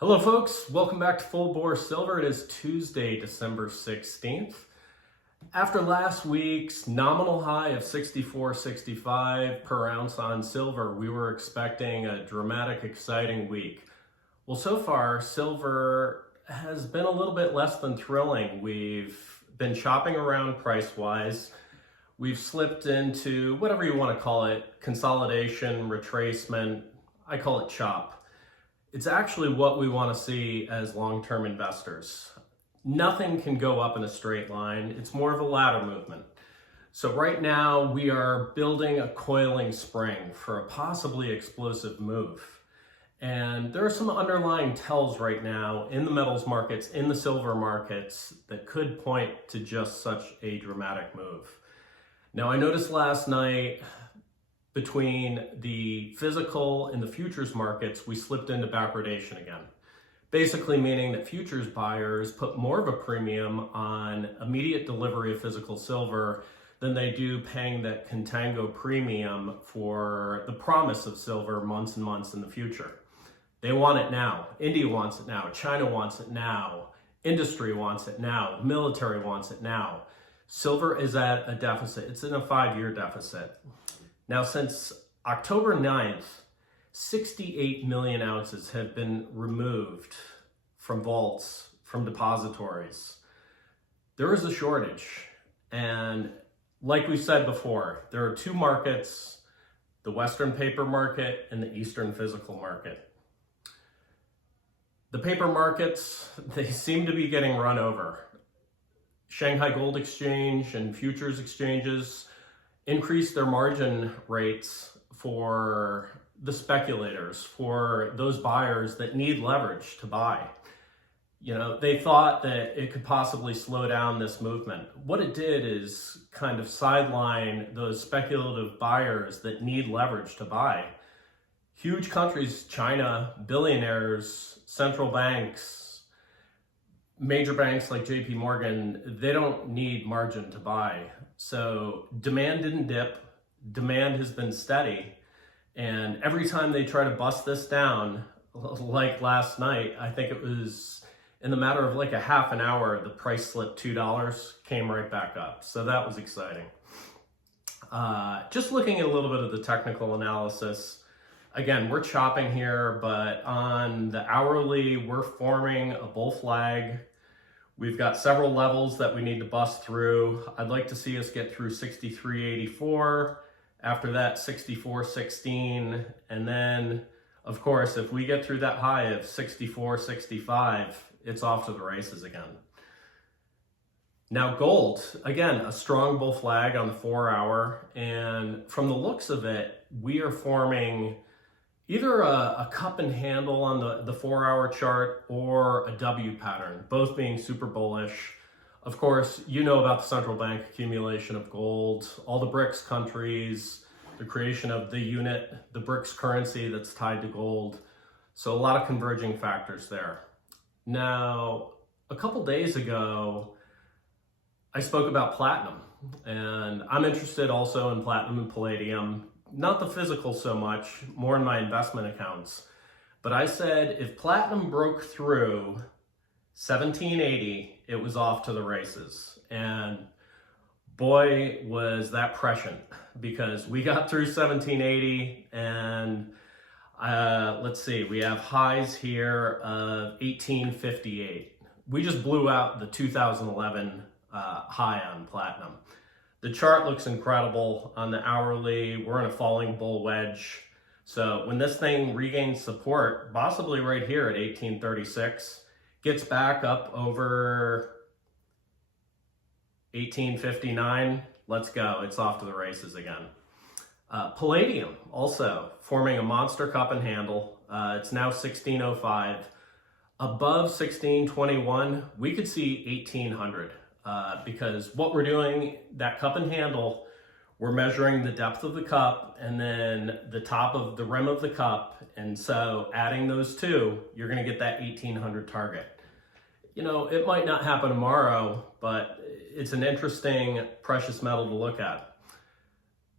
Hello folks, welcome back to Full Bore Silver. It is Tuesday, December 16th. After last week's nominal high of 64.65 per ounce on silver, we were expecting a dramatic, exciting week. Well, so far, silver has been a little bit less than thrilling. We've been shopping around price-wise. We've slipped into whatever you want to call it, consolidation, retracement. I call it chop. It's actually what we want to see as long-term investors. Nothing can go up in a straight line. It's more of a ladder movement. So right now we are building a coiling spring for a possibly explosive move. And there are some underlying tells right now in the metals markets, in the silver markets, that could point to just such a dramatic move. Now I noticed last night, between the physical and the futures markets, we slipped into backwardation again. Basically meaning that futures buyers put more of a premium on immediate delivery of physical silver than they do paying that contango premium for the promise of silver months and months in the future. They want it now. India wants it now. China wants it now. Industry wants it now. Military wants it now. Silver is at a deficit. It's in a 5-year deficit. Now, since October 9th, 68 million ounces have been removed from vaults, from depositories. There is a shortage. And like we said before, there are two markets, the Western paper market and the Eastern physical market. The paper markets, they seem to be getting run over. Shanghai Gold Exchange and futures exchanges increase their margin rates for the speculators, for those buyers that need leverage to buy. You know, they thought that it could possibly slow down this movement. What it did is kind of sideline those speculative buyers that need leverage to buy. Huge countries, China, billionaires, central banks, major banks like JP Morgan, they don't need margin to buy. So demand didn't dip, demand has been steady. And every time they try to bust this down, like last night, I think it was in the matter of like a half an hour, the price slipped $2, came right back up. So that was exciting. Just looking at a little bit of the technical analysis, again, we're chopping here, but on the hourly, we're forming a bull flag. We've got several levels that we need to bust through. I'd like to see us get through 63.84. After that, 64.16. And then, of course, if we get through that high of 64.65, it's off to the races again. Now gold, again, a strong bull flag on the 4-hour. And from the looks of it, we are forming either a cup and handle on the 4-hour chart or a W pattern, both being super bullish. Of course, you know about the central bank accumulation of gold, all the BRICS countries, the creation of the unit, the BRICS currency that's tied to gold. So a lot of converging factors there. Now, a couple days ago, I spoke about platinum, and I'm interested also in platinum and palladium. Not the physical so much, more in my investment accounts. But I said if platinum broke through 1780, it was off to the races. And boy, was that prescient, because we got through 1780 and let's see, we have highs here of 1858. We just blew out the 2011 high on platinum. The chart looks incredible on the hourly. We're in a falling bull wedge. So when this thing regains support, possibly right here at 1836, gets back up over 1859, let's go. It's off to the races again. Palladium also forming a monster cup and handle. It's now 1605. Above 1621, we could see 1800. Because what we're doing, that cup and handle, we're measuring the depth of the cup and then the top of the rim of the cup. And so adding those two, you're going to get that 1800 target. You know, it might not happen tomorrow, but it's an interesting precious metal to look at.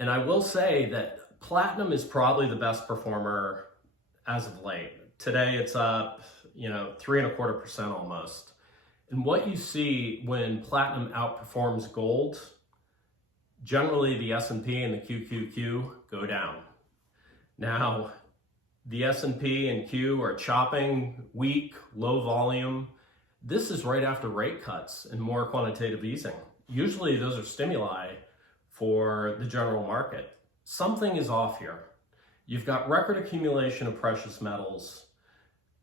And I will say that platinum is probably the best performer as of late. Today it's up 3.25% almost. And what you see when platinum outperforms gold, generally the S&P and the QQQ go down. Now, the S&P and Q are chopping, weak, low volume. This is right after rate cuts and more quantitative easing. Usually those are stimuli for the general market. Something is off here. You've got record accumulation of precious metals,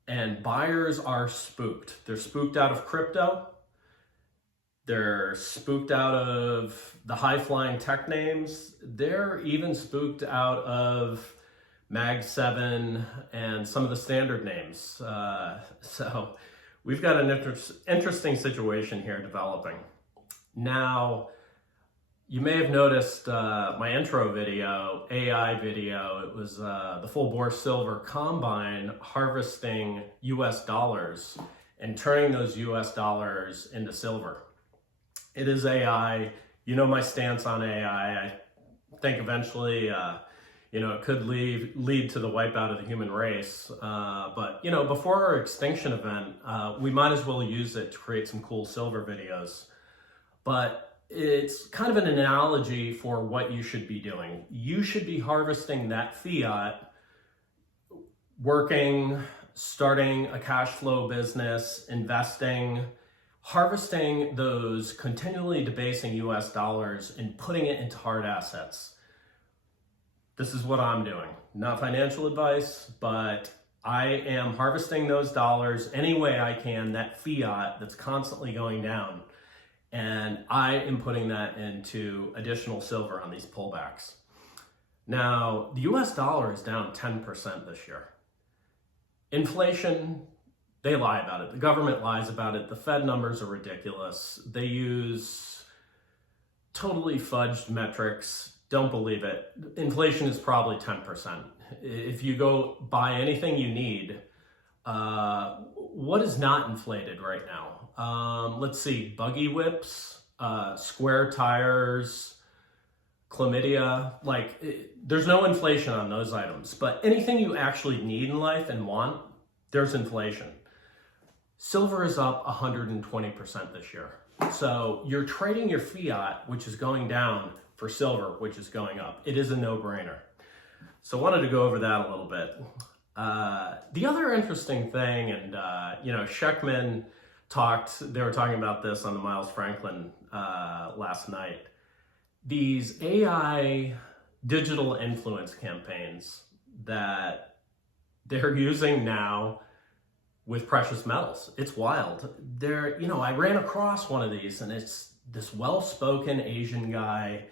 and buyers are spooked. They're spooked out of crypto. They're spooked out of the high-flying tech names. They're even spooked out of Mag 7 and some of the standard names. So we've got an interesting situation here developing. Now, you may have noticed my intro video, AI video. It was the full bore silver combine harvesting US dollars and turning those US dollars into silver. It is AI. You know my stance on AI. I think eventually, it could lead to the wipeout of the human race. But before our extinction event, we might as well use it to create some cool silver videos. But it's kind of an analogy for what you should be doing. You should be harvesting that fiat, working, starting a cash flow business, investing, harvesting those continually debasing US dollars and putting it into hard assets. This is what I'm doing. Not financial advice, but I am harvesting those dollars any way I can, that fiat that's constantly going down. And I am putting that into additional silver on these pullbacks. Now, the US dollar is down 10% this year. Inflation, they lie about it. The government lies about it. The Fed numbers are ridiculous. They use totally fudged metrics. Don't believe it. Inflation is probably 10%. If you go buy anything you need, what is not inflated right now? Let's see, buggy whips, square tires, chlamydia, there's no inflation on those items, but anything you actually need in life and want, there's inflation. Silver is up 120% this year. So you're trading your fiat, which is going down, for silver, which is going up. It is a no-brainer. So I wanted to go over that a little bit. The other interesting thing, and Sheckman they were talking about this on the Miles Franklin last night. These AI digital influence campaigns that they're using now with precious metals. It's wild. I ran across one of these, and it's this well-spoken Asian guy,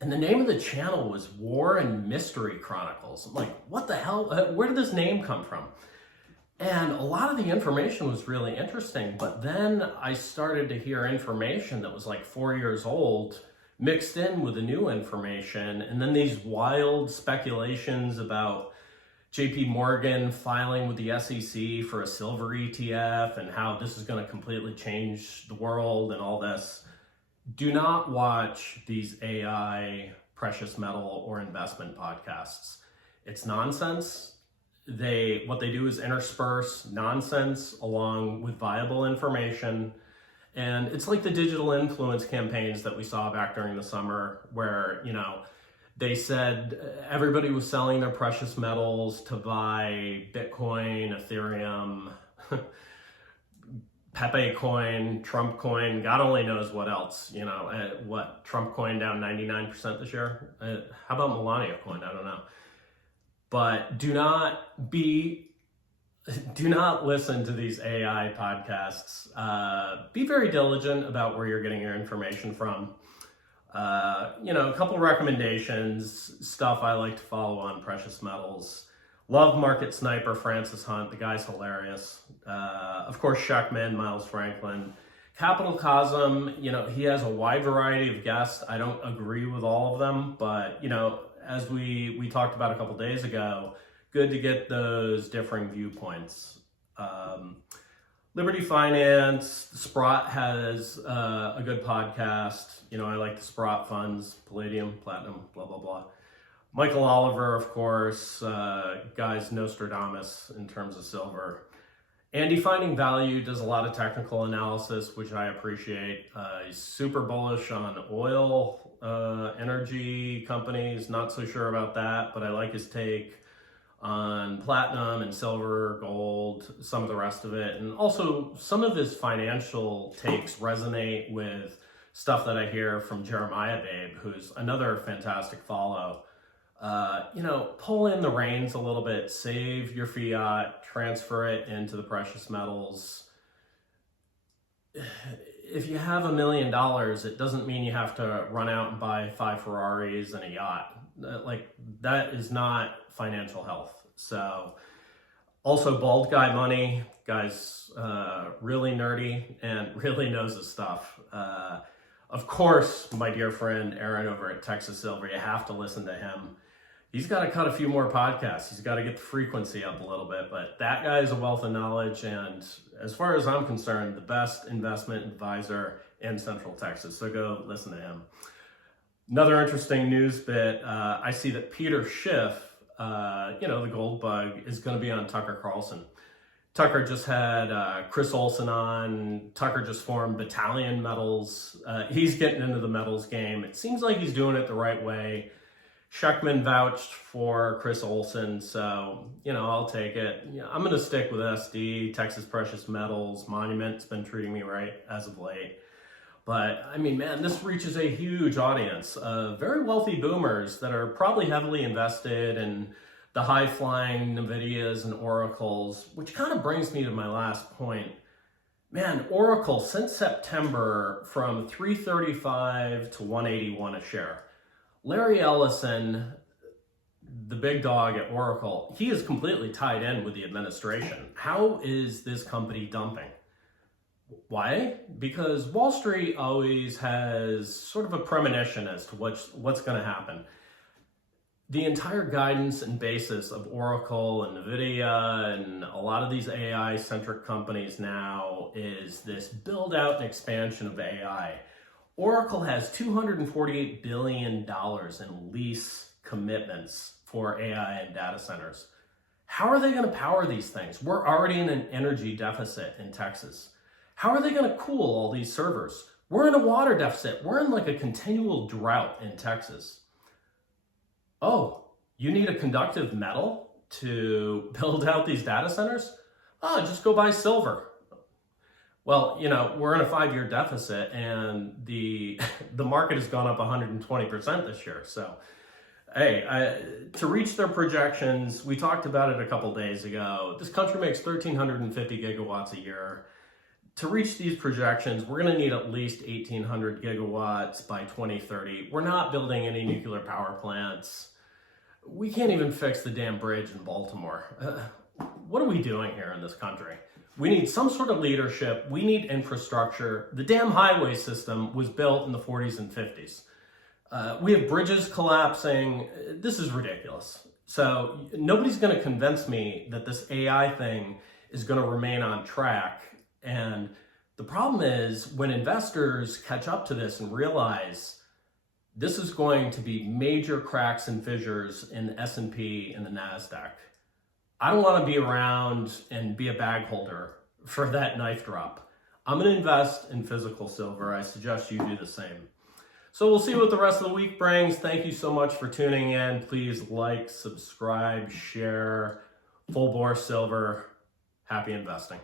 and the name of the channel was War and Mystery Chronicles. I'm like, what the hell? Where did this name come from? And a lot of the information was really interesting, but then I started to hear information that was like 4 years old mixed in with the new information, and then these wild speculations about JP Morgan filing with the SEC for a silver ETF and how this is going to completely change the world and all this. Do not watch these AI precious metal or investment podcasts. It's nonsense. What they do is intersperse nonsense along with viable information. And it's like the digital influence campaigns that we saw back during the summer where, they said everybody was selling their precious metals to buy Bitcoin, Ethereum, Pepe coin, Trump coin, God only knows what else. Trump coin down 99% this year? How about Melania coin? I don't know. But do not listen to these AI podcasts. Be very diligent about where you're getting your information from. A couple recommendations, stuff I like to follow on precious metals. Love Market Sniper, Francis Hunt. The guy's hilarious. Of course, Sheckman, Miles Franklin. Capital Cosm, he has a wide variety of guests. I don't agree with all of them, but, as we talked about a couple days ago, good to get those differing viewpoints. Liberty Finance, Sprott has a good podcast. I like the Sprott funds, palladium, platinum, blah, blah, blah. Michael Oliver, of course, guy's Nostradamus in terms of silver. And Defining Value does a lot of technical analysis, which I appreciate. He's super bullish on oil, energy companies. Not so sure about that, but I like his take on platinum and silver, gold, some of the rest of it. And also some of his financial takes resonate with stuff that I hear from Jeremiah Babe, who's another fantastic follow. Pull in the reins a little bit, save your fiat, transfer it into the precious metals. If you have $1 million, it doesn't mean you have to run out and buy 5 Ferraris and a yacht. Like, that is not financial health. So, also bald guy money, guy's really nerdy and really knows his stuff. Of course, my dear friend Aaron over at Texas Silver, you have to listen to him. He's got to cut a few more podcasts. He's got to get the frequency up a little bit, but that guy is a wealth of knowledge. And as far as I'm concerned, the best investment advisor in Central Texas. So go listen to him. Another interesting news bit, I see that Peter Schiff, the gold bug, is going to be on Tucker Carlson. Tucker just had Chris Olson on. Tucker just formed Battalion Metals. He's getting into the metals game. It seems like he's doing it the right way. Scheckman vouched for Chris Olson, so, I'll take it. I'm going to stick with SD, Texas Precious Metals. Monument's been treating me right as of late. But, man, this reaches a huge audience of very wealthy boomers that are probably heavily invested in the high-flying NVIDIAs and Oracles, which kind of brings me to my last point. Man, Oracle, since September, from $335 to $181 a share. Larry Ellison, the big dog at Oracle, he is completely tied in with the administration. How is this company dumping? Why? Because Wall Street always has sort of a premonition as to what's going to happen. The entire guidance and basis of Oracle and NVIDIA and a lot of these AI-centric companies now is this build-out and expansion of AI. Oracle has $248 billion in lease commitments for AI and data centers. How are they going to power these things? We're already in an energy deficit in Texas. How are they going to cool all these servers? We're in a water deficit. We're in like a continual drought in Texas. Oh, you need a conductive metal to build out these data centers? Oh, just go buy silver. Well, we're in a 5-year deficit and the market has gone up 120% this year. So, hey, to reach their projections, we talked about it a couple days ago. This country makes 1,350 gigawatts a year. To reach these projections, we're going to need at least 1,800 gigawatts by 2030. We're not building any nuclear power plants. We can't even fix the damn bridge in Baltimore. What are we doing here in this country? We need some sort of leadership. We need infrastructure. The damn highway system was built in the 40s and 50s. We have bridges collapsing. This is ridiculous. So nobody's going to convince me that this AI thing is going to remain on track. And the problem is when investors catch up to this and realize this is going to be major cracks and fissures in the S&P and the NASDAQ. I don't want to be around and be a bag holder for that knife drop. I'm going to invest in physical silver. I suggest you do the same. So we'll see what the rest of the week brings. Thank you so much for tuning in. Please like, subscribe, share. Full Bore Silver. Happy investing.